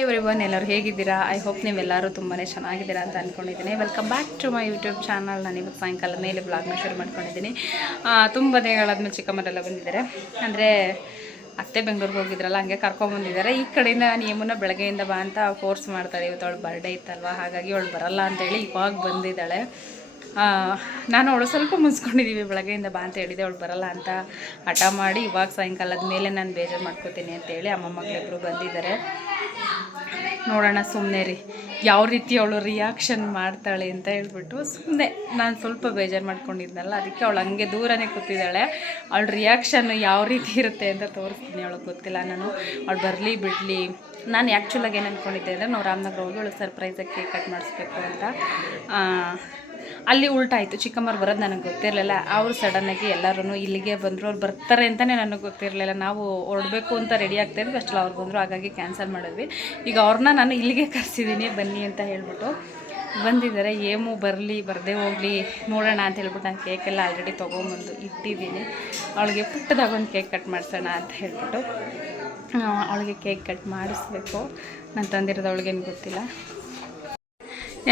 ಇವರಿವನ್ ಎಲ್ಲರೂ ಹೇಗಿದ್ದೀರಾ? I hope ನೀವೆಲ್ಲರೂ ತುಂಬಾ ಚೆನ್ನಾಗಿದ್ದೀರಾ ಅಂತ ಅಂದ್ಕೊಂಡಿದ್ದೀನಿ welcome back to my YouTube channel ನಾನು ಇವತ್ತು ಸಾಯಂಕಾಲ ಮೇಲೆ ಬ್ಲಾಗ್ನ ಶುರು ಮಾಡ್ಕೊಂಡಿದ್ದೀನಿ. ತುಂಬ ದಿನಗಳಾದ್ಮೇಲೆ ಚಿಕ್ಕಮ್ಮರೆಲ್ಲ ಬಂದಿದ್ದಾರೆ. ಅಂದರೆ ಅತ್ತೆ ಬೆಂಗಳೂರಿಗೆ ಹೋಗಿದ್ರಲ್ಲ, ಹಂಗೆ ಕರ್ಕೊಂಬಂದಿದ್ದಾರೆ ಈ ಕಡೆಯಿಂದ ನಿಯಮನ ಯಮುನ ಬೆಳಗ್ಗೆಯಿಂದ ಬಾ ಅಂತ ಫೋರ್ಸ್ ಮಾಡ್ತಾರೆ. ಇವತ್ತು ಅವಳು ಬರ್ಡೇ ಇತ್ತಲ್ವ? ಹಾಗಾಗಿ ಅವಳು ಬರಲ್ಲ ಅಂತೇಳಿ ಇವಾಗ ಬಂದಿದ್ದಾಳೆ. ನಾನು ಅವಳು ಸ್ವಲ್ಪ ಮುನ್ಸ್ಕೊಂಡಿದ್ದೀವಿ ಬೆಳಗ್ಗೆಯಿಂದ ಬಾ ಅಂತ ಹೇಳಿದೆ. ಅವಳು ಬರಲ್ಲ ಅಂತ ಹಠ ಮಾಡಿ ಇವಾಗ ಸಾಯಂಕಾಲದ ಮೇಲೆ ನಾನು ಬೇಜಾರು ಮಾಡ್ಕೋತೀನಿ ಅಂತೇಳಿ ಅಮ್ಮ ಮಗಳಿಬ್ರು ಬಂದಿದ್ದಾರೆ. ನೋಡೋಣ ಸುಮ್ಮನೆ ರೀ. ಯಾವ ರೀತಿ ಅವಳು ರಿಯಾಕ್ಷನ್ ಮಾಡ್ತಾಳೆ ಅಂತ ಹೇಳ್ಬಿಟ್ಟು ಸುಮ್ಮನೆ ನಾನು ಸ್ವಲ್ಪ ಬೇಜಾರು ಮಾಡ್ಕೊಂಡಿದ್ನಲ್ಲ, ಅದಕ್ಕೆ ಅವಳು ಹಂಗೆ ದೂರನೇ ಕೂತಿದ್ದಾಳೆ. ಅವಳ ರಿಯಾಕ್ಷನ್ ಯಾವ ರೀತಿ ಇರುತ್ತೆ ಅಂತ ತೋರಿಸ್ತೀನಿ ಅವಳಿಗೆ ಗೊತ್ತಿಲ್ಲ ನಾನು. ಅವಳು ಬರಲಿ, ಬಿಡಲಿ. ನಾನು ಆ್ಯಕ್ಚುಲಾಗಿ ಏನು ಅಂದ್ಕೊಂಡಿದ್ದೆ ಅಂದರೆ ನಾವು ರಾಮನಗರ ಹೋಗಿ ಅವಳು ಸರ್ಪ್ರೈಸಾಗಿ ಕೇಕ್ ಕಟ್ ಮಾಡಿಸ್ಬೇಕು ಅಂತ. ಅಲ್ಲಿ ಉಲ್ಟಾಯಿತು ಚಿಕ್ಕಮ್ಮರು ಬರೋದು ನನಗೆ ಗೊತ್ತಿರಲಿಲ್ಲ. ಅವರು ಸಡನ್ನಾಗಿ ಎಲ್ಲರೂ ಇಲ್ಲಿಗೆ ಬಂದರು. ಅವ್ರು ಬರ್ತಾರೆ ಅಂತಲೇ ನನಗೆ ಗೊತ್ತಿರಲಿಲ್ಲ. ನಾವು ಹೊರಡಬೇಕು ಅಂತ ರೆಡಿ ಆಗ್ತಾ ಇದ್ವಿ. ಅಷ್ಟಲ್ಲ ಅವ್ರು ಬಂದರು. ಹಾಗಾಗಿ ಕ್ಯಾನ್ಸಲ್ ಮಾಡಿದ್ವಿ. ಈಗ ಅವ್ರನ್ನ ನಾನು ಇಲ್ಲಿಗೆ ಕರೆಸಿದ್ದೀನಿ ಬನ್ನಿ ಅಂತ ಹೇಳಿಬಿಟ್ಟು ಬಂದಿದ್ದಾರೆ. ಏಮು, ಬರಲಿ, ಬರದೇ ಹೋಗಲಿ. ನೋಡೋಣ ಅಂತ ಹೇಳ್ಬಿಟ್ಟು ನಾನು ಕೇಕೆಲ್ಲ ಆಲ್ರೆಡಿ ತೊಗೊಂಬಂದು ಇಟ್ಟಿದ್ದೀನಿ. ಅವಳಿಗೆ ಪುಟ್ಟದಾಗೊಂದು ಕೇಕ್ ಕಟ್ ಮಾಡಿಸೋಣ ಅಂತ ಹೇಳ್ಬಿಟ್ಟು ಅವಳಿಗೆ ಕೇಕ್ ಕಟ್ ಮಾಡಿಸ್ಬೇಕು. ನಾನು ತಂದಿರೋದು ಅವಳಿಗೇನು ಗೊತ್ತಿಲ್ಲ.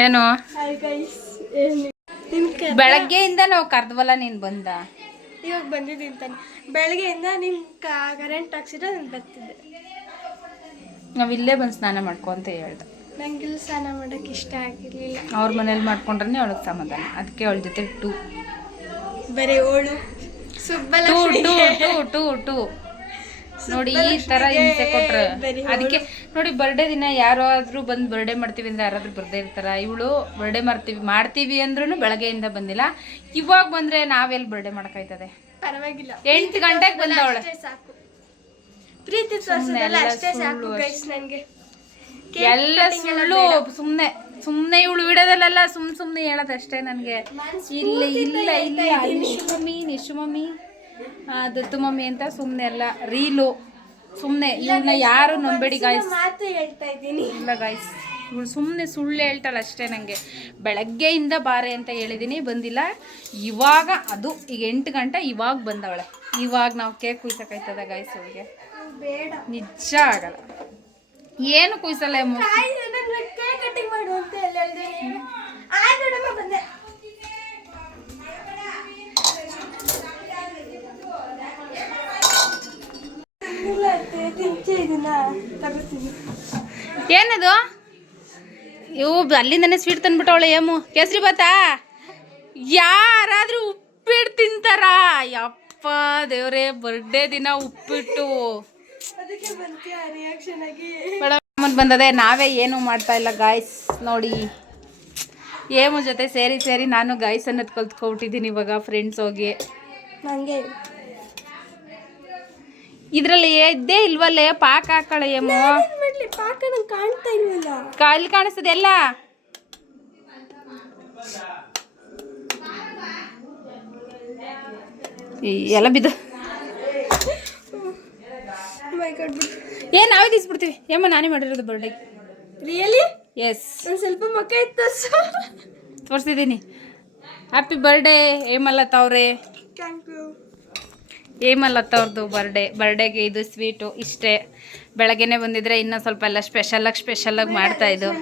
ಏನು ಬೆಳಗ್ಗೆಯಿಂದ ನಾವು ಕರೆದ್ವಲ್ಲ ನೀನು ಬಂದ? ಇವಾಗ ಬಂದಿದ್ದೀನಿ ತಾನೆ. ಬೆಳಗ್ಗೆಯಿಂದ ನಿಮ್ ಕರೆಂಟ್ ಹಾಕ್ಸಿದ್ರೆ ನಾನು ಬರ್ತಿದ್ದೆ. ನಾವು ಇಲ್ಲೇ ಬಂದು ಸ್ನಾನ ಮಾಡ್ಕೊ ಅಂತ ಹೇಳ್ದೆ. ನಂಗೆ ಇಲ್ಲಿ ಸ್ನಾನ ಮಾಡೋಕೆ ಇಷ್ಟ ಆಗಿರ್ಲಿಲ್ಲ. ಅವ್ರ ಮನೇಲಿ ಮಾಡ್ಕೊಂಡ್ರೆ ಅವಳಿಗೆ ಸಮಾಧಾನ. ಅದಕ್ಕೆ ಅವಳ ಜೊತೆ ಟೂ. ಬರೀ ಓಳು. ಸುಬ್ಬಲ ಟೂ ಟೂ ಟೂ ಟೂ. ನೋಡಿ ಈ ತರ ಹಿಂಸೆ ಕೊಟ್ರ. ಅದಕ್ಕೆ ನೋಡಿ ಬರ್ಡೇ ದಿನ ಯಾರಾದ್ರೂ ಬಂದು ಬರ್ಡೇ ಮಾಡ್ತೀವಿ ಅಂದ್ರೆ ಯಾರಾದ್ರೂ ಬರ್ದೇ ಇರ್ತಾರ? ಇವಳು ಬರ್ಡೇ ಮಾಡ್ತೀವಿ ಮಾಡ್ತೀವಿ ಅಂದ್ರೂ ಬೆಳಗ್ಗೆಯಿಂದ ಬಂದಿಲ್ಲ. ಇವಾಗ ಬಂದ್ರೆ ನಾವೆಲ್ಲಿ ಬರ್ಡೇ ಮಾಡಕಾಯ್ತದೆ? ಪರವಾಗಿಲ್ಲ. ಎಂಟು ಗಂಟೆಗೆ ಬಂದವಳೆ. ಪ್ರೀತಿ ಎಲ್ಲ ಸಾಕು ಸುಳ್ಳು ಗೈಸ್ ನನಗೆ. ಎಲ್ಲ ಸುಳ್ಳು ಸುಮ್ನೆ ಸುಮ್ನೆ ಇವಳು ವಿಡಿಯೋದಲ್ಲೆಲ್ಲ ಸುಮ್ ಸುಮ್ನೆ ಹೇಳೋದಷ್ಟೇ ನನಗೆ. ಇಲ್ಲ ಇಲ್ಲ ಇಲ್ಲ ನಿಶು ಮಮ್ಮಿ ನಿಶು ಮಮ್ಮಿ ದತ್ತು ಮಮ್ಮಿ ಅಂತ ಸುಮ್ಮನೆ ಎಲ್ಲ ರೀಲು. ಸುಮ್ಮನೆ ಇವನ್ನ ಯಾರು ನಂಬೇಡಿ ಗಾಯ್ಸ್ ಮಾತು ಹೇಳ್ತಾ ಇದ್ದೀನಿ. ಇಲ್ಲ ಗಾಯ್ಸ್ ಇವಳು ಸುಮ್ಮನೆ ಸುಳ್ಳು ಹೇಳ್ತಾಳೆ ಅಷ್ಟೇ ನನಗೆ ಬೆಳಗ್ಗೆಯಿಂದ ಬಾರೆ ಅಂತ ಹೇಳಿದ್ದೀನಿ ಬಂದಿಲ್ಲ. ಇವಾಗ ಅದು ಈಗ ಎಂಟು ಗಂಟೆ ಇವಾಗ ಬಂದವಳೆ. ಇವಾಗ ನಾವು ಕೇಕ್ ಕುಯ್ಸಕ್ಕಾಯ್ತದ ಗಾಯ್ಸ್ ಅವಳಿಗೆ. ಬೇಡ. ನಿಜ ಆಗಲ್ಲ. ಏನು ಕುಯ್ಸಲ್ಲ ಎಮ್ಮು. ಆಯ್ತು ನನ್ನ ಕೇಕ್ ಕಟಿಂಗ್ ಮಾಡು ಅಂತ ಎಲ್ಲ ಹೇಳ್ದೆ ಆಯ್ತು ನೋಡಮ್ಮ ಬಂದೆ ಇಲ್ಲ ಅತ್ತೆ, ತಿಂಚೆ ಇದನ್ನ ತಗೋತೀನಿ ಏನದು ಇವು ಅಲ್ಲಿಂದನೇ ಸ್ವೀಟ್ ತಂದ್ಬಿಟ್ಟವಳೆ ಏಮು? ಕೇಸರಿ ಬಾತಾ? ಯಾರಾದ್ರೂ ಉಪ್ಪಿಟ್ಟು ತಿಂತಾರ? ಯಪ್ಪ ದೇವ್ರೆ ಬರ್ಡೇ ದಿನ ಉಪ್ಪಿಟ್ಟು. ಮೇಡಮ್ ಬಂದದೆ ನಾವೇ ಏನು ಮಾಡ್ತಾ ಇಲ್ಲ ಗಾಯ್ಸ್ ನೋಡಿ. ಏಮು ಜೊತೆ ಸೇರಿ ಸೇರಿ ನಾನು ಗಾಯ್ಸ್ ಅನ್ನೋದು ಕಲ್ತ್ಕೊಬಿಟ್ಟಿದ್ದೀನಿ ಇವಾಗ ಫ್ರೆಂಡ್ಸ್ ಹೋಗಿ. ಇದ್ರಲ್ಲಿ ಇದರಲ್ಲಿ ಇದ್ದೇ ಇಲ್ವಲ್ಲೇ? ಪಾಕ ಹಾಕಳ ಏಮು? ಏನ್ ಮಾಡ್ಲಿ ನಂಗೆ ಕಾಣ್ತಾ ಇಲ್ವಲ್ಲ? ಕಾಲಿ ಕಾಣಿಸ್ತದೆ ಎಲ್ಲ ಬಿದ್ದ. ಎಲ್ಲ ಬಿದ್ದು ಗಾಡ್ ಏ ನಾವೇ ತೀಸ್ಬಿಡ್ತೀವಿ ಏಮ್ಮ ನಾನೇ ಮಾಡಿರೋದು ಬರ್ಡೇ ರಿಯಲಿ ಎಸ್ ಒಂದು ಸ್ವಲ್ಪ ಮಕ್ಕ ಇತ್ತು ತೋರಿಸಿದ್ದೀನಿ. ಹ್ಯಾಪಿ ಬರ್ಡೇ ಏಮಲ್ಲ ಅವ್ರೆ. ಥ್ಯಾಂಕ್ ಯು ಹೇಮಲತ್ ಅವ್ರದ್ದು ಬರ್ಡೇ ಬರ್ಡೇಗೆ ಇದು ಸ್ವೀಟು ಇಷ್ಟೇ. ಬೆಳಗ್ಗೆನೆ ಬಂದಿದ್ರೆ ಇನ್ನೂ ಸ್ವಲ್ಪ ಎಲ್ಲ ಸ್ಪೆಷಲಾಗಿ ಸ್ಪೆಷಲಾಗಿ ಮಾಡ್ತಾ ಇದ್ದು.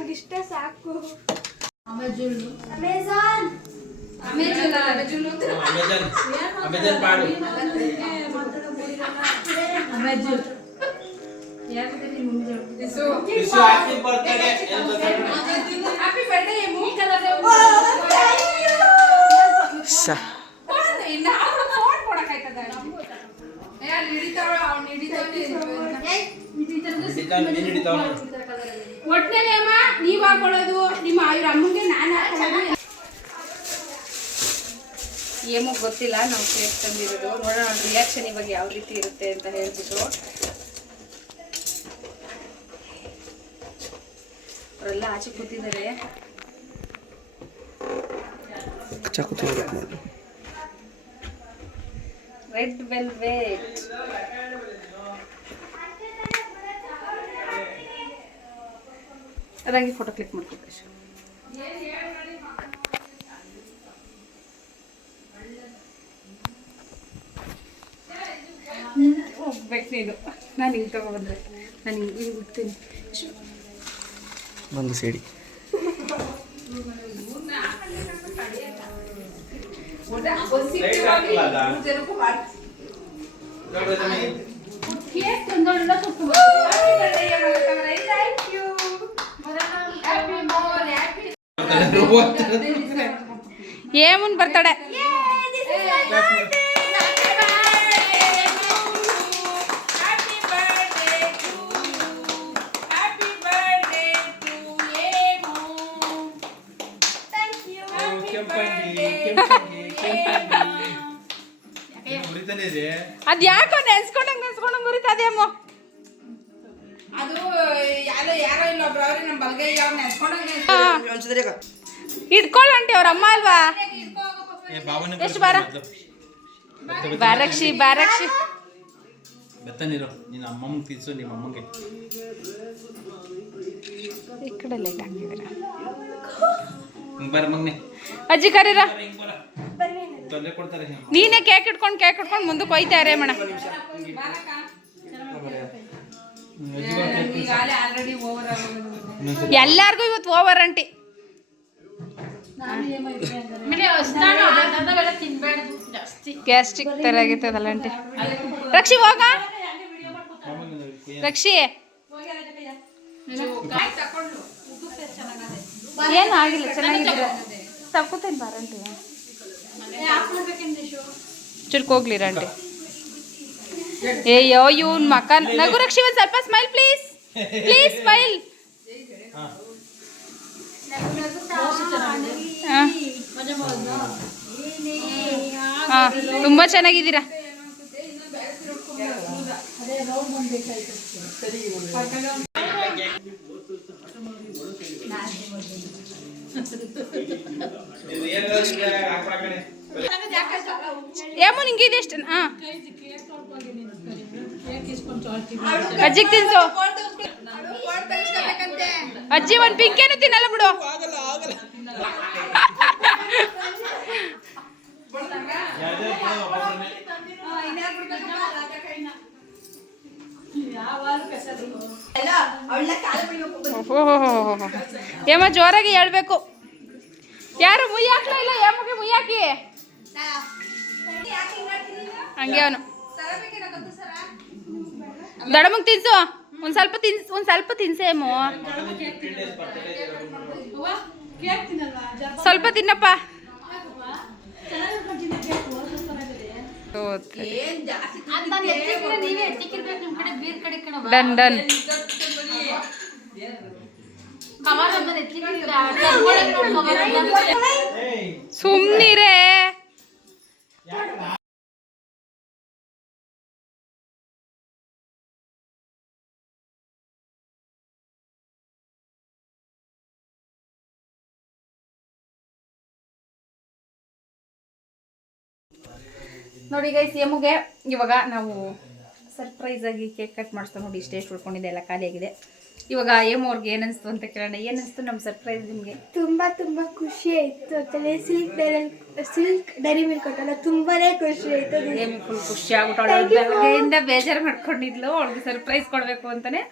ನಂಗೆ ಒಟ್ಟಿನಲ್ಲಿ ಅಮ್ಮ ನೀವು ಹಾಕೊಳ್ಳೋದು ನಿಮ್ಮ ಇವ್ರ ಅಮ್ಮಂಗೆ ನಾನು ಹಾಕೊಳ್ಳೋದು ಏನೂ? ಗೊತ್ತಿಲ್ಲ ನಾವು ಕೇಕ್ ತಂದಿರೋದು. ನೋಡೋಣ ರಿಯಾಕ್ಷನ್ ಇವಾಗ ಯಾವ ರೀತಿ ಇರುತ್ತೆ ಅಂತ ಹೇಳ್ಬಿಟ್ಟು. ಅವರೆಲ್ಲ ಆಚೆ ಕೂತಿದ್ದಾರೆ. ರೆಡ್ ವೆಲ್ವೆಟ್ ಅದಾಗಿ ಫೋಟೋ ಕ್ಲಿಕ್ ಮಾಡ್ಕೊಬೇಕು ಹೋಗ್ಬೇಕು ನೀನು. ನಾನು ಹಿಂಗೆ ತಗೊಬಂದೆ ನಾನು ಹಿಂಗೆ ಹಿಂಗೆ ಬಿಡ್ತೀನಿ. ಒಂದು ಸೇಡಿ. ಏಮುನ್ ಬರ್ತಾಳೆ ಅದ್ ಯಾಕೋ ನೆನ್ಸ್ಕೊಂಡಂಗ್ ನೆನ್ಸ್ಕೊಂಡಂಗ್ ಉರಿತದೇಮೋ ಅದು ಯಾರೋ ಯಾರೋ ಇಲ್ಲೊಬ್ರು ಅವ್ರೆ ನಮ್ಮ ಬಲ್ಗೈ ಯಾವ ನೆನ್ಸ್ಕೊಂಡಂಗೆ ಇಟ್ಕೊಳ್ಳ ಆಂಟಿ ಅವ್ರ ಅಮ್ಮ ಅಲ್ವಾ? ಎಷ್ಟು ಬಾರ? ಬಾರಕ್ಷಿ ಬಾರಕ್ಷಿ. ಬೆತ್ತ ನೀರು ನಿನ್ನ ಅಮ್ಮಂಗೆ ತಿನ್ಸು ನಿಮ್ಮ ಅಮ್ಮಂಗೆ. ಈ ಕಡೆ ಲೈಟ್ ಹಾಕಿದ್ದೀರ? ಹಿಂಗೆ ಬರ ಮಗ್ನೆ. ಅಜ್ಜಿ ಕರೀರ? ತೊಂದರೆ ಕೊಡ್ತಾರೆ. ನೀನೇ ಕೇಕ್ ಇಟ್ಕೊಂಡು ಕೇಕ್ ಇಟ್ಕೊಂಡು ಮುಂದಕ್ಕೆ ಹೋಯ್ತಾರೆ ಮಣ ಎಲ್ಲಾರ್ಗೂ ಇವತ್ತು ಓವರ್ ಆಂಟಿ ಗ್ಯಾಸ್ಟ್ರಿಕ್ ತರ ಆಗೈತದಲ್ಲ ಆಂಟಿ ರಕ್ಷಿ, ಹೋಗ. ರಕ್ಷಿ. ಏನು ಆಗಿಲ್ಲ ಚೆನ್ನಾಗಿದ್ದೀರ ತಕ್ಕೋತೇನೆ ಬಾರಂಟಿ ಚುರ್ಕ್ ಹೋಗ್ಲಿರ ಏಯೋ ಇವನ್ ಮಕ ನಗು ರಕ್ಷಿ ಒಂದ್ ಸ್ವಲ್ಪ ಸ್ಮೈಲ್ ಪ್ಲೀಸ್ ಪ್ಲೀಸ್ ಸ್ಮೈಲ್ ಹಾ. ತುಂಬಾ ಚೆನ್ನಾಗಿದ್ದೀರಾ? ಏಮೋ ನಿಂಗೆ ಇದೆಷ್ಟು? ಹಾ. ಅಜ್ಜಿಗೆ ತಿನ್ಸು. ಅಜ್ಜಿ ಒಂದು ಪಿಂಕೇನು ತಿನ್ನಲ್ಲ ಬಿಡು. ಏಮ ಜೋರಾಗಿ ಹೇಳ್ಬೇಕು. ಯಾರು ಮುಯ್ಯಾಕ್ಲ ಇಲ್ಲ? ಏಮಗೆ ಮುಯ್ಯಾಕಿ ಹಂಗೆ ಅವನು. ದಡಮಗ್ ತಿನ್ಸು. ಒಂದ್ ಸ್ವಲ್ಪ ತಿನ್ಸ್ ಒಂದ್ ಸ್ವಲ್ಪ ತಿನ್ಸೇಮು ಸ್ವಲ್ಪ ತಿನ್ನಪ್ಪ. Done done. ಸುಮ್ನಿರೇ. ನೋಡಿ ಗೈಸ್ ಎಮ್ಮಗೆ ಇವಾಗ ನಾವು ಸರ್ಪ್ರೈಸ್ ಆಗಿ ಕೇಕ್ ಕಟ್ ಮಾಡಿಸ್ತಾ ನೋಡಿ ಇಷ್ಟೇ ಉಳ್ಕೊಂಡಿದೆ ಎಲ್ಲ ಖಾಲಿಯಾಗಿದೆ ಇವಾಗ ಎಂ ಅವ್ರಿಗೆ ಏನನ್ಸ್ತು ಅಂತ ಕೇಳೋಣ. ಏನನ್ಸ್ತು ನಮ್ಮ ಸರ್ಪ್ರೈಸ್ ನಿಮಗೆ? ತುಂಬಾ ತುಂಬಾ ಖುಷಿ ಆಯ್ತು ಅಂತಲೇ Silk Dairy Silk Dairy Milk ಕೊಟ್ಟಲ್ಲ ತುಂಬಾನೇ ಖುಷಿ ಆಯ್ತು ಏಮ್ ಫುಲ್ ಖುಷಿ ಆಗ್ಬಿಟ್ಟು ಬೇಜಾರು ಮಾಡ್ಕೊಂಡಿದ್ಲು ಅವ್ಳಿಗೆ ಸರ್ಪ್ರೈಸ್ ಕೊಡಬೇಕು ಅಂತಾನೆ.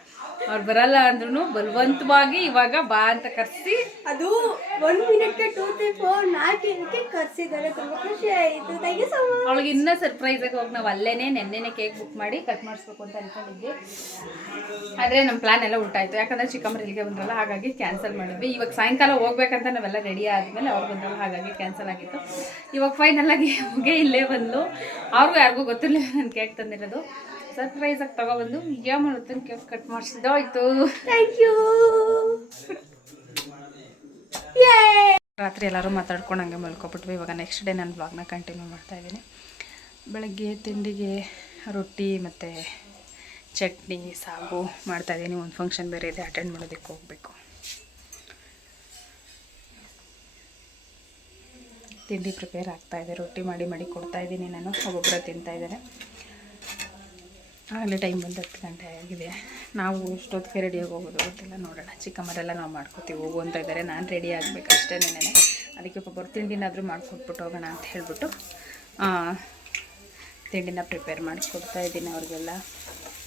ಅವ್ರು ಬರಲ್ಲ ಅಂದ್ರೂ ಬಲವಂತವಾಗಿ ಇವಾಗ ಬಾ ಅಂತ ಕರೆಸಿ. ಅದು ಒನ್ ಮಿನಿಟ್ಗೆ ಟೂ ತ್ರೀ ಫೋರ್ ನಾಲ್ಕು ಕರ್ಸಿದ್ದಾರೆ. ತುಂಬಾ ಖುಷಿ ಆಯ್ತು. ಥ್ಯಾಂಕ್ ಯು ಸೊ ಮಚ್ ಅವಳಿಗೆ ಇನ್ನೂ ಸರ್ಪ್ರೈಸ್ ಆಗಿ ಹೋಗಿ ನಾವು ಅಲ್ಲೇನೆ ನೆನ್ನೆನೆ ಕೇಕ್ ಬುಕ್ ಮಾಡಿ ಕಟ್ ಮಾಡಿಸ್ಬೇಕು ಅಂತ ಅನ್ಕೊಂಡಿದ್ವಿ. ಆದರೆ ನಮ್ಮ ಪ್ಲಾನ್ ಎಲ್ಲ ಉಂಟಾಯಿತು ಯಾಕಂದ್ರೆ ಚಿಕ್ಕಮ್ಮರು ಇಲ್ಲಿಗೆ ಬಂದ್ರಲ್ಲ ಹಾಗಾಗಿ ಕ್ಯಾನ್ಸಲ್ ಮಾಡಿದ್ವಿ. ಇವಾಗ ಸಾಯಂಕಾಲ ಹೋಗ್ಬೇಕಂತ ನಾವೆಲ್ಲ ರೆಡಿ ಆದಮೇಲೆ ಅವ್ರು ಬಂದ್ರಲ್ಲ ಹಾಗಾಗಿ ಕ್ಯಾನ್ಸಲ್ ಆಗಿತ್ತು. ಇವಾಗ ಫೈನಲ್ ಆಗಿ ಹೋಗೇ ಇಲ್ಲೇ ಬಂದು ಅವ್ರಿಗೂ ಯಾರಿಗೂ ಗೊತ್ತಿರಲಿಲ್ಲ ನಾನು ಕೇಕ್ ತಂದಿರೋದು. ಸರ್ಪ್ರೈಸ್ ಆಗಿ ತಗೊಬಂದು ಯಾವ ಮಾಡುತ್ತೆ ಕೇಕ್ ಕಟ್ ಮಾಡಿಸಿದ್ದು. ಆಯ್ತು. ಥ್ಯಾಂಕ್ ಯು ರಾತ್ರಿ ಎಲ್ಲರೂ ಮಾತಾಡ್ಕೊಂಡು ಹಂಗೆ ಮಲ್ಕೊಬಿಟ್ವಿ. ಇವಾಗ ನೆಕ್ಸ್ಟ್ ಡೇ ನಾನು ಬ್ಲಾಗ್ನ ಕಂಟಿನ್ಯೂ ಮಾಡ್ತಾ ಇದ್ದೀನಿ. ಬೆಳಗ್ಗೆ ತಿಂಡಿಗೆ ರೊಟ್ಟಿ ಮತ್ತು ಚಟ್ನಿ ಸಾಗು ಮಾಡ್ತಾಯಿದ್ದೀನಿ ಒಂದು ಫಂಕ್ಷನ್ ಬೇರೆ ಇದೆ ಅಟೆಂಡ್ ಮಾಡೋದಕ್ಕೆ ಹೋಗಬೇಕು. ತಿಂಡಿ ಪ್ರಿಪೇರ್ ಆಗ್ತಾ ಇದೆ. ರೊಟ್ಟಿ ಮಾಡಿ ಮಾಡಿ ಕೊಡ್ತಾ ಇದ್ದೀನಿ ನಾನು. ಒಬ್ಬೊಬ್ಬರ ತಿಂತಾ ಇದ್ದಾರೆ. ಆಗಲೇ ಟೈಮ್ ಬಂದು ಹತ್ತು ಗಂಟೆ ಆಗಿದೆ. ನಾವು ಎಷ್ಟೊತ್ತಿಗೆ ರೆಡಿಯಾಗಿ ಹೋಗೋದು ಗೊತ್ತಿಲ್ಲ. ನೋಡೋಣ. ಚಿಕ್ಕಮ್ಮರೆಲ್ಲ ನಾವು ಮಾಡ್ಕೋತೀವಿ. ಹೋಗು ಅಂತ ಇದ್ದಾರೆ. ನಾನು ರೆಡಿ ಆಗಬೇಕು ಅಷ್ಟೇ ನೆನೆ ಅದಕ್ಕೆ ಒಬ್ಬೊಬ್ಬರು ತಿಂಡಿನಾದರೂ ಮಾಡ್ಕೊಟ್ಬಿಟ್ಟು ಹೋಗೋಣ ಅಂತ ಹೇಳಿಬಿಟ್ಟು ತಿಂಡಿನ ಪ್ರಿಪೇರ್ ಮಾಡಿಸ್ಕೊಡ್ತಾ ಇದ್ದೀನಿ ಅವ್ರಿಗೆಲ್ಲ.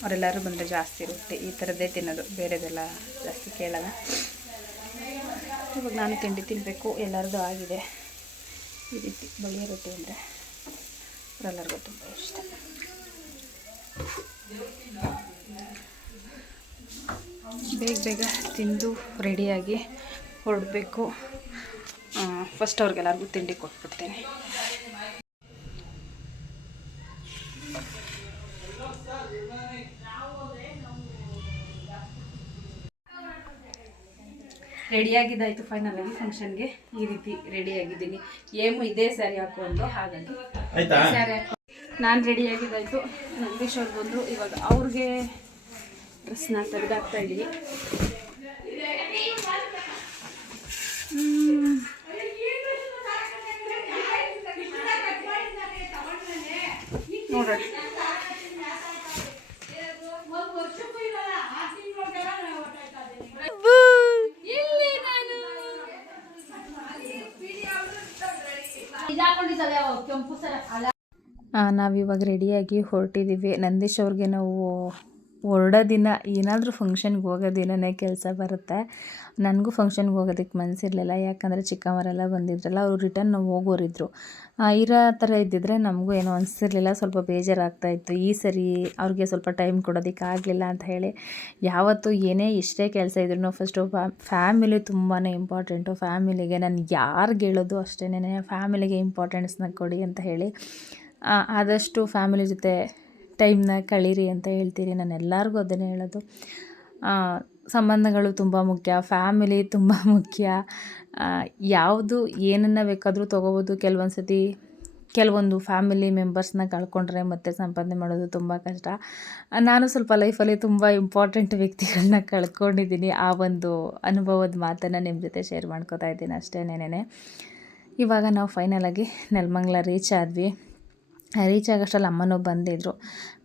ಅವರೆಲ್ಲರೂ ಬಂದರೆ ಜಾಸ್ತಿ ಇರುತ್ತೆ. ಈ ಥರದ್ದೇ ತಿನ್ನೋದು. ಬೇರೆದೆಲ್ಲ ಜಾಸ್ತಿ ಕೇಳಲ್ಲ. ಇವಾಗ ನಾನು ತಿಂಡಿ ತಿನ್ನಬೇಕು ಎಲ್ಲರದ್ದು ಆಗಿದೆ. ಈ ರೀತಿ ಬಳಿಯ ರೊಟ್ಟಿ ಅಂದರೆ ಅವರೆಲ್ಲರಿಗೂ ತುಂಬ ಇಷ್ಟ. ಬೇಗ ಬೇಗ ತಿಂದು ರೆಡಿಯಾಗಿ ಹೊರಡಬೇಕು. ಫಸ್ಟ್ ಅವ್ರಿಗೆಲ್ಲರಿಗೂ ತಿಂಡಿ ಕೊಟ್ಬಿಡ್ತೇನೆ. ರೆಡಿಯಾಗಿದ್ದಾಯಿತು ಫೈನಲ್ ಆಗಿ ಫಂಕ್ಷನ್ಗೆ ಈ ರೀತಿ ರೆಡಿಯಾಗಿದ್ದೀನಿ. ಏಮು ಇದೇ ಸ್ಯಾರಿ ಹಾಕೊಂಡು ಹಾಗಾಗಿ ಸ್ಯಾರಿ ನಾನು ರೆಡಿಯಾಗಿದ್ದಾಯಿತು ನಂದೀಶ್ ಅವ್ರು ಬಂದರು. ಇವಾಗ ಅವ್ರಿಗೆ ಡ್ರೆಸ್ನ ತೆಗೆದಾಕ್ತಾ ಇದ್ದೀವಿ ಸರ ನೋಡ್ರಿ. ನಾವಿವಾಗ ರೆಡಿಯಾಗಿ ಹೊರಟಿದ್ದೀವಿ ನಂದೀಶ್ ಅವ್ರಿಗೆ ನಾವು ಹೊರಡೋ ದಿನ ಏನಾದರೂ ಫಂಕ್ಷನ್ಗೆ ಹೋಗೋ ದಿನನೇ ಕೆಲಸ ಬರುತ್ತೆ. ನನಗೂ ಫಂಕ್ಷನ್ಗೆ ಹೋಗೋದಕ್ಕೆ ಮನಸ್ಸಿರಲಿಲ್ಲ ಯಾಕಂದರೆ ಚಿಕ್ಕಮ್ಮರೆಲ್ಲ ಬಂದಿದ್ರಲ್ಲ, ಅವರು ರಿಟರ್ನ್ ನಾವು ಹೋಗೋರಿದ್ರು. ಇರೋ ಥರ ಇದ್ದಿದ್ರೆ ನಮಗೂ ಏನೋ ಅನಿಸ್ತಿರ್ಲಿಲ್ಲ ಸ್ವಲ್ಪ ಬೇಜಾರಾಗ್ತಾ ಇತ್ತು. ಈ ಸರಿ ಅವ್ರಿಗೆ ಸ್ವಲ್ಪ ಟೈಮ್ ಕೊಡೋದಕ್ಕೆ ಆಗಲಿಲ್ಲ ಅಂತ ಹೇಳಿ ಯಾವತ್ತೂ ಏನೇ ಇಷ್ಟೇ ಕೆಲಸ ಇದ್ರೂ ಫಸ್ಟು ಫ್ಯಾಮಿಲಿ ತುಂಬಾ ಇಂಪಾರ್ಟೆಂಟು ಫ್ಯಾಮಿಲಿಗೆ ನಾನು ಯಾರಿಗೆ ಹೇಳೋದು ಅಷ್ಟೇನೆ ಫ್ಯಾಮಿಲಿಗೆ ಇಂಪಾರ್ಟೆನ್ಸ್ನ ಕೊಡಿ ಅಂತ ಹೇಳಿ ಆದಷ್ಟು ಫ್ಯಾಮಿಲಿ ಜೊತೆ ಟೈಮ್ನ ಕಳೀರಿ ಅಂತ ಹೇಳ್ತೀನಿ ನಾನು ಎಲ್ಲರಿಗೂ ಅದನ್ನೇ ಹೇಳೋದು. ಸಂಬಂಧಗಳು ತುಂಬ ಮುಖ್ಯ. ಫ್ಯಾಮಿಲಿ ತುಂಬ ಮುಖ್ಯ. ಯಾವುದು ಏನನ್ನು ಬೇಕಾದರೂ ತೊಗೋಬೋದು. ಕೆಲವೊಂದು ಸತಿ ಕೆಲವೊಂದು ಫ್ಯಾಮಿಲಿ ಮೆಂಬರ್ಸ್ನ ಕಳ್ಕೊಂಡ್ರೆ ಮತ್ತೆ ಸಂಪಾದನೆ ಮಾಡೋದು ತುಂಬ ಕಷ್ಟ. ನಾನು ಸ್ವಲ್ಪ ಲೈಫಲ್ಲಿ ತುಂಬ ಇಂಪಾರ್ಟೆಂಟ್ ವ್ಯಕ್ತಿಗಳನ್ನ ಕಳ್ಕೊಂಡಿದ್ದೀನಿ. ಆ ಒಂದು ಅನುಭವದ ಮಾತನ್ನು ನಿಮ್ಮ ಜೊತೆ ಶೇರ್ ಮಾಡ್ಕೋತಾ ಇದ್ದೀನಿ ಅಷ್ಟೇನೇನೆ ಇವಾಗ ನಾವು ಫೈನಲಾಗಿ ನೆಲಮಂಗ್ಲ ರೀಚ್ ಆದ್ವಿ. ರೀಚ್ ಆಗೋಷ್ಟ್ರಲ್ಲಿ ಅಮ್ಮನೂ ಬಂದಿದ್ದರು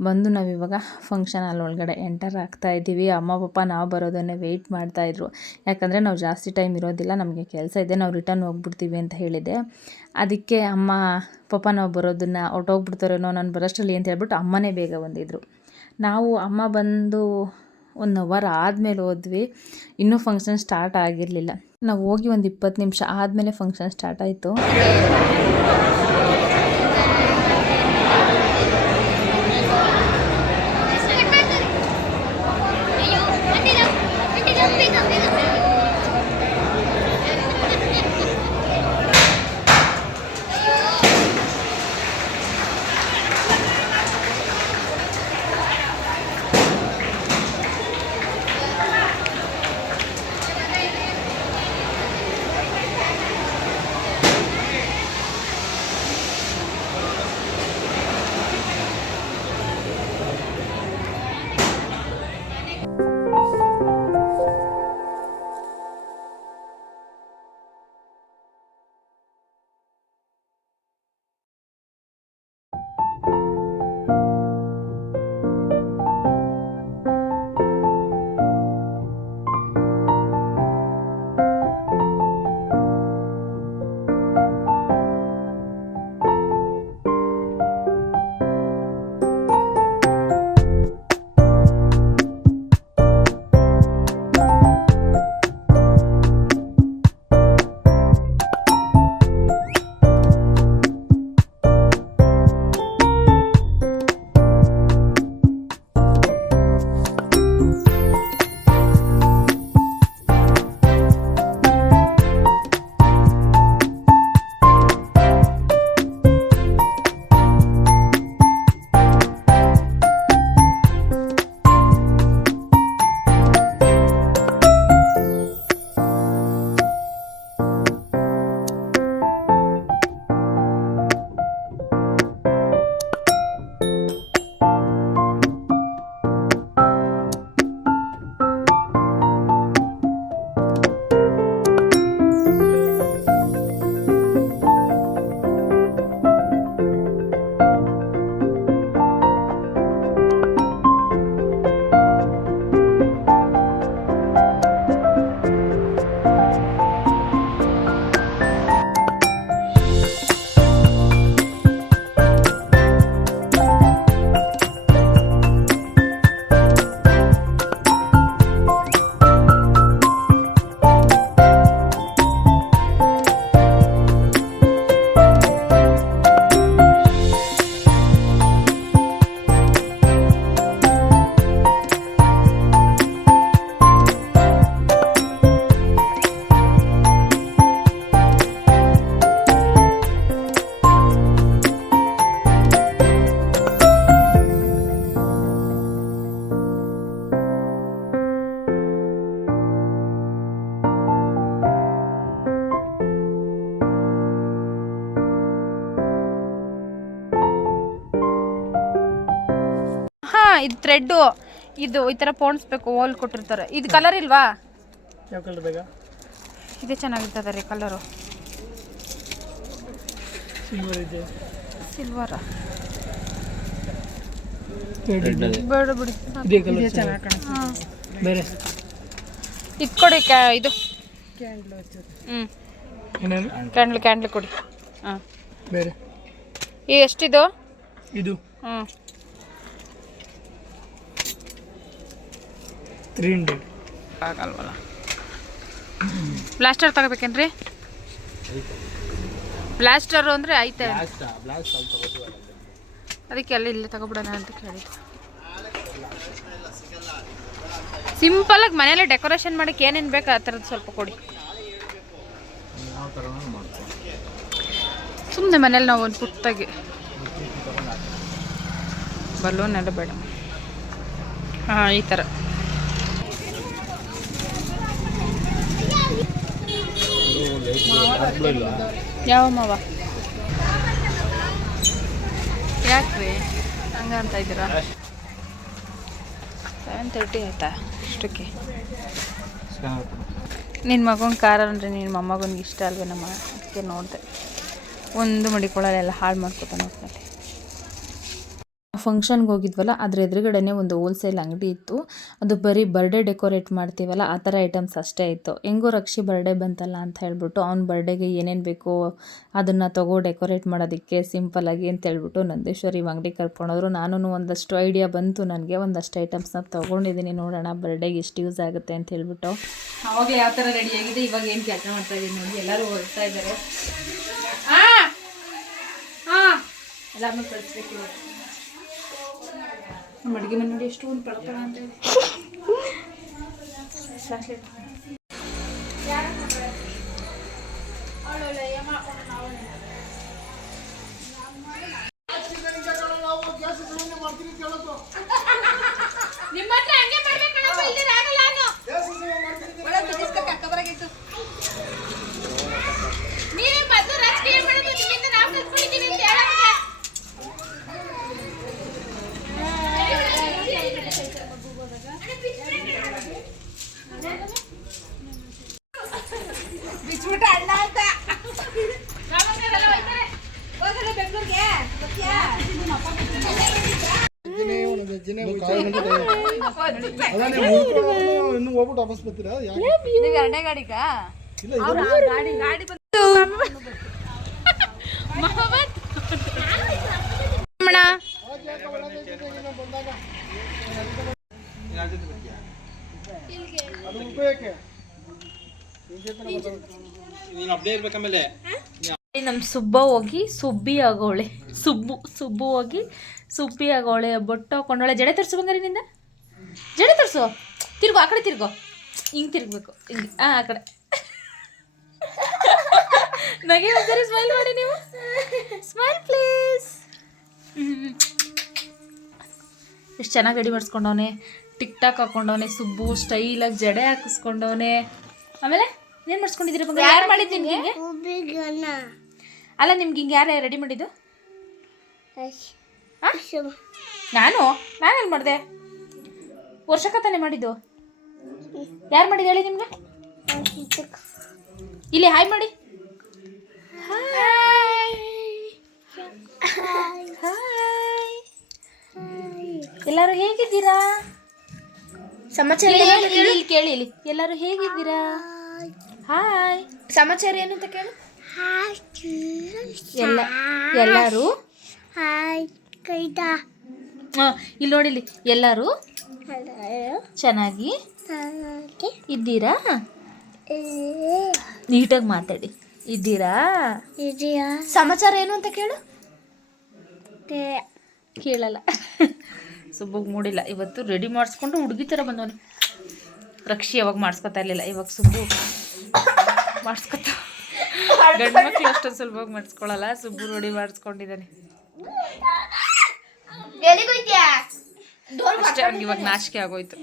ಬಂದು ಇವಾಗ ಫಂಕ್ಷನ್ ಅಲ್ಲಿ ಒಳಗಡೆ ಎಂಟರ್ ಆಗ್ತಾ ಇದ್ದೀವಿ. ಅಮ್ಮ, ಪಪ್ಪ, ನಾವು ಬರೋದನ್ನೇ ವೆಯ್ಟ್ ಮಾಡ್ತಾಯಿದ್ರು ಯಾಕಂದರೆ ನಾವು ಜಾಸ್ತಿ ಟೈಮ್ ಇರೋದಿಲ್ಲ, ನಮಗೆ ಕೆಲಸ ಇದೆ, ನಾವು ರಿಟರ್ನ್ ಹೋಗ್ಬಿಡ್ತೀವಿ ಅಂತ ಹೇಳಿದೆ. ಅದಕ್ಕೆ ಅಮ್ಮ, ಪಪ್ಪ, ನಾವು ಬರೋದನ್ನು ಹೊರ್ಟೋಗ್ಬಿಡ್ತಾರೇನೋ ನಾನು ಬರೋಷ್ಟರಲ್ಲಿ ಅಂತ ಹೇಳ್ಬಿಟ್ಟು ಅಮ್ಮನೇ ಬೇಗ ಬಂದಿದ್ದರು ನಾವು ಅಮ್ಮ ಬಂದು ಒನ್ ಅವರ್ ಆದಮೇಲೆ ಹೋದ್ವಿ. ಇನ್ನೂ ಫಂಕ್ಷನ್ ಸ್ಟಾರ್ಟ್ ಆಗಿರಲಿಲ್ಲ. ನಾವು ಹೋಗಿ ಒಂದು ಇಪ್ಪತ್ತು ನಿಮಿಷ ಆದಮೇಲೆ ಫಂಕ್ಷನ್ ಸ್ಟಾರ್ಟ್ ಆಯಿತು. ಇದು ಥ್ರೆಡ್ ಇದು ಈ ಥರ ಪೋಣಿಸ್ಬೇಕು ಹೋಲ್ ಕೊಟ್ಟಿರ್ತಾರೆ. ಇದು ಕಲರ್ ಇಲ್ವಾ? ಯಾವ ಕಲರ್ ಬೇಕಾ ಇದೇ ಚೆನ್ನಾಗಿರ್ತದೆ ರೀ ಕಲರು ಸಿಲ್ವರ್ ಇದೆ. ಸಿಲ್ವರ ಬೇಡ ಬಿಡಿ. ಇದೇ ಕಲರ್ ಚೆನ್ನಾಗಿ ಹಾಂ ಬೇರೆ? ಇದು ಕೊಡಿ ಕ್ಯಾ ಇದು. ಹ್ಞೂ ಏನೇನು? ಕ್ಯಾಂಡ್ಲ್ ಕ್ಯಾಂಡ್ಲ್ ಕೊಡಿ. ಹಾಂ. ಬೇರೆ? ಈ ಎಷ್ಟಿದು? ಇದು. ಹ್ಞೂ ತ್ರೀ ಹಂಡ್ರೆಡ್ ಆಗಲ್ವಲ್ಲ? ಪ್ಲಾಸ್ಟರ್ ತಗೋಬೇಕೇನ್ರಿ? ಪ್ಲಾಸ್ಟರ್ ಅಂದರೆ ಐತೆ. ಅದಕ್ಕೆ ಅಲ್ಲಿ ಇಲ್ಲೇ ತಗೊಬಿಡೋಣ ಅಂತ ಕೇಳಿದ್ದೆ. ಸಿಂಪಲಾಗಿ ಮನೆಯಲ್ಲಿ ಡೆಕೋರೇಷನ್ ಮಾಡಕ್ಕೆ ಏನೇನು ಬೇಕು ಆ ಥರದ್ದು ಸ್ವಲ್ಪ ಕೊಡಿ. ಸುಮ್ಮನೆ ಮನೇಲಿ ನಾವು ಒಂದು ಪುಟ್ಟಾಗಿ ಬಲೂನ್ ಎಲ್ಲ ಬೇಡ. ಹಾಂ, ಈ ಥರ. ಯಾವ ಮಾವ? ಯಾಕ್ರಿ? ಹಂಗಂತ ಇದ್ದೀರಾ? ಸೆವೆನ್ ತರ್ಟಿ ಆಯ್ತಾ ಅಷ್ಟಕ್ಕೆ ನಿನ್ನ ಮಗನ ಕಾರ ಅಂದರೆ ನಿನ್ನ ಮೊಮ್ಮಗನಿಗೆ ಇಷ್ಟ ಅಲ್ವೇನಮ್ಮ? ಅದಕ್ಕೆ ನೋಡಿದೆ. ಒಂದು ಮಡಿಕೊಳ್ಳಲ್ಲ ಹಾಳು ಮಾಡ್ಕೊತಾನೆ ಹೋಗ್ತಾರೆ ಫಂಕ್ಷನ್ಗೆ ಹೋಗಿದ್ವಲ್ಲ, ಅದ್ರ ಎದುರುಗಡೆನೆ ಒಂದು ಹೋಲ್ಸೇಲ್ ಅಂಗಡಿ ಇತ್ತು. ಅದು ಬರೀ ಬರ್ಡೇ ಡೆಕೋರೇಟ್ ಮಾಡ್ತೀವಲ್ಲ, ಆ ಥರ ಐಟಮ್ಸ್ ಅಷ್ಟೇ ಇತ್ತು. ಹೆಂಗೋ ರಕ್ಷಿ ಬರ್ಡೇ ಬಂತಲ್ಲ ಅಂತ ಹೇಳ್ಬಿಟ್ಟು, ಅವ್ನ ಬರ್ಡೇಗೆ ಏನೇನು ಬೇಕೋ ಅದನ್ನು ತಗೋ ಡೆಕೋರೇಟ್ ಮಾಡೋದಕ್ಕೆ ಸಿಂಪಲ್ಲಾಗಿ ಅಂತ ಹೇಳ್ಬಿಟ್ಟು ನಂದೇಶ್ವರಿ ಅಂಗಡಿ ಕರ್ಕೊಂಡೋದ್ರು. ನಾನು ಒಂದಷ್ಟು ಐಡಿಯಾ ಬಂತು ನನಗೆ, ಒಂದಷ್ಟು ಐಟಮ್ಸ್ನ ತೊಗೊಂಡಿದ್ದೀನಿ ನೋಡೋಣ ಬರ್ಡೇಗೆ ಎಷ್ಟು ಯೂಸ್ ಆಗುತ್ತೆ ಅಂತ ಹೇಳ್ಬಿಟ್ಟು. ಅವಾಗ ಯಾವ ಥರ ರೆಡಿ ಆಗಿದೆ, ಇವಾಗ ಏನು ಕೆಲಸ ಮಾಡ್ತಾ ಇದ್ದೀನಿ ನೋಡಿ, ಎಲ್ಲರೂ ಹೊರಡ್ತಾ ಇದ್ದಾರೆ. ಎಲ್ಲರನ್ನೂ ಕಳಿಸ್ಬೇಕು ನಮ್ಮ ಅಡುಗೆ ಮನೆ ನೋಡಿ ಎಷ್ಟು ಒಂದು ಪಳಪಳ ಅಂತ ಇದೆ. ನಮ್ಮ ಸುಬ್ಬ ಹೋಗಿ ಸುಬ್ಬಿ ಆಗೋಳೆ. ಸುಬ್ಬು ಸುಬ್ಬು ಹೋಗಿ ಸುಬ್ಬಿ ಆಗೋಳೆ ಬೊಟ್ಟು ಹಾಕೊಂಡೋಳೆ ಜಡೆ ತರಿಸು ಬಂಗಾರಿ ನಿಂದ? ಜಡೆ ತರಿಸು? ತಿರ್ಗೋ ಆ ಕಡೆ ತಿರ್ಗೋ. ಹಿಂಗೆ ತಿರ್ಗಬೇಕು. ಹಿಂಗೆ ಹಾಂ ಆ ಕಡೆ. ನಗೆ ಒಂದ್ಸರಿ ಸ್ಮೈಲ್ ಮಾಡಿ ನೀವು? ಸ್ಮೈಲ್ ಪ್ಲೀಸ್ ಎಷ್ಟು ಚೆನ್ನಾಗಿ ರೆಡಿ ಮಾಡಿಸ್ಕೊಂಡವನೆ. ಟಿಕ್ ಟಾಕ್ ಹಾಕೊಂಡವನೆ ಸುಬ್ಬು ಸ್ಟೈಲಾಗಿ ಜಡೆ ಹಾಕಿಸ್ಕೊಂಡವನೆ. ಆಮೇಲೆ ಏನು ಮಾಡಿಸ್ಕೊಂಡಿದ್ದೀರಿ ಬಂಗಾರ ಯಾರು ಮಾಡಿದ್ದೀನಿ ನಿಮಗೆ ಅಲ್ಲ ನಿಮ್ಗೆ ಹಿಂಗೆ ಯಾರು ರೆಡಿ ಮಾಡಿದ್ದು? ನಾನು? ನಾನೇನು ಮಾಡಿದೆ? ವರ್ಷಕ್ಕ ತಾನೇ ಮಾಡಿದ್ದು? ಯಾರು ಮಾಡಿದ್ದು ಹೇಳಿ ನಿಮ್ಗೆ? ಇಲ್ಲಿ ಹಾಯ್ ಮಾಡಿ. ಹಾಯ್ ಹಾಯ್ ಎಲ್ಲರೂ ಹೇಗಿದ್ದೀರಾ? ಸಮಾಚಾರ ಕೇಳಿ ಹೇಳಿ, ಇಲ್ಲಿ ಇಲ್ಲಿ ಕೇಳಿ. ಇಲ್ಲಿ ಎಲ್ಲರೂ ಹೇಗಿದ್ದೀರಾ? ಹಾಯ್ ಸಮಾಚಾರ ಏನು ಅಂತ ಕೇಳು. ಎಲ್ಲ ಎಲ್ಲರೂ? ಹಾಯ್ ಕೈದಾ ಇಲ್ಲಿ ನೋಡಿ ಇಲ್ಲಿ ಎಲ್ಲರೂ ಚೆನ್ನಾಗಿ ಇದ್ದೀರಾ? ನೀಟಾಗಿ ಮಾತಾಡಿ. ಇದ್ದೀರಾ? ಇದೆಯಾ? ಸಮಾಚಾರ ಏನು ಅಂತ ಕೇಳು. ಕೇಳಲ್ಲ. ಸುಬ್ಬಗ್ ಮೂಡಿಲ್ಲ. ಇವತ್ತು ರೆಡಿ ಮಾಡಿಸ್ಕೊಂಡು ಹುಡುಗಿ ಥರ ಬಂದವನು. ರಕ್ಷಿ ಯಾವಾಗ ಮಾಡಿಸ್ಕೊತಾ ಇರಲಿಲ್ಲ. ಇವಾಗ ಸುಬ್ಬು ಮಾಡಿಸ್ಕೊತ ಗಂಡು ಮಕ್ಕಳು ಅಷ್ಟೊಂದು ಸುಲಭವಾಗಿ ಮಾಡಿಸ್ಕೊಳ್ಳಲ್ಲ ಸುಬ್ಬು ರೆಡಿ ಮಾಡಿಸ್ಕೊಂಡಿದ್ದಾನೆ. ಅಷ್ಟೇ ಅವ್ನಿಗೆ ಇವಾಗ ನಾಚಿಕೆ ಆಗೋಯ್ತು.